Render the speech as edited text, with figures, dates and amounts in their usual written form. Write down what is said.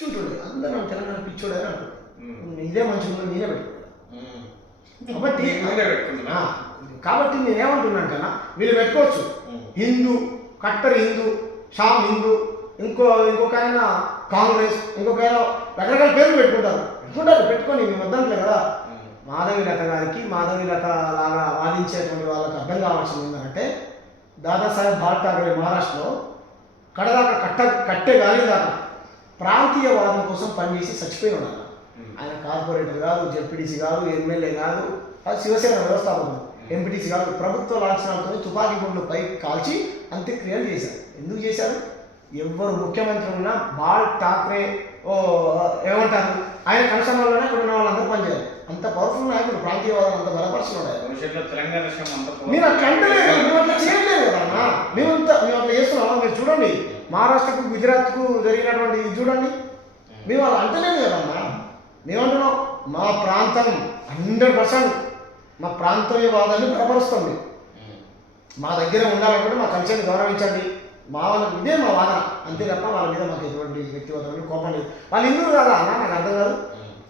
చూడండి అందరూ నన్ను తెలంగాణ పిచ్చోడే అని అంటారు. ఇదే మంచిగా నేనే పెట్టుకున్నాను. కాబట్టి నేనేమంటున్నాను కన్నా వీళ్ళు పెట్టుకోవచ్చు. హిందూ, కట్టర్ హిందూ, షామ్ హిందూ, ఇంకొక ఆయన కాంగ్రెస్, ఇంకొక ఆయన రకరకాల పేర్లు పెట్టుకుంటారు. పెట్టుకొని మేము వద్దంటలే కదా. మాధవీలత గారికి మాధవీలత లాగా వాదించేటువంటి వాళ్ళకి అర్థం కావాల్సింది ఏంటంటే దాదాసాహెబ్ ఫాల్కే మహారాష్ట్రలో కడదాకా కట్టే గాలి దాకా ప్రాంతీయవాదం కోసం పనిచేసి చచ్చిపోయి ఉన్నారు. ఆయన కార్పొరేటర్ కాదు, జెడ్పీటీసీ కాదు, ఎమ్మెల్యే కాదు, శివసేన వ్యవస్థాపకులు, ఎంపీటీసీ కాదు. ప్రభుత్వ లాంఛనాలతో తుపాకీ గుండ్లు పైకి కాల్చి అంత్యక్రియలు చేశారు. ఎందుకు చేశారు? ఎవరు ముఖ్యమంత్రి ఉన్నా బాల్ ఠాక్రే ఏమంటారు ఆయన కనసంలోనే ఇక్కడ ఉన్న వాళ్ళందరూ పనిచేయాలి. అంత పవర్ఫుల్ నాయకుడు, ప్రాంతీయవాదం అంత బలపరుచున్నాడు. మీరు అట్లా అంటలేదు, మేము అట్లా చేయలేదు కదా. మేము అట్లా చేస్తున్నాం. మీరు చూడండి, మహారాష్ట్రకు గుజరాత్కు జరిగినటువంటి ఇది చూడండి. మేము అలా అంటలేదు కదమ్మా. మేమంటున్నాం మా ప్రాంతం 100% మా ప్రాంతీయవాదాన్ని బలపరుస్తుంది. మా దగ్గర ఉండాలనుకుంటే మా కల్చర్ని గౌరవించండి. మా వాళ్ళకి ఇదే మా వాదన అంతే తప్ప వాళ్ళ మీద మాకు ఎటువంటి వ్యక్తిగతమైన కోపం లేదు. వాళ్ళు హిందువులు కదా అన్న, నాకు అర్థం కాదు.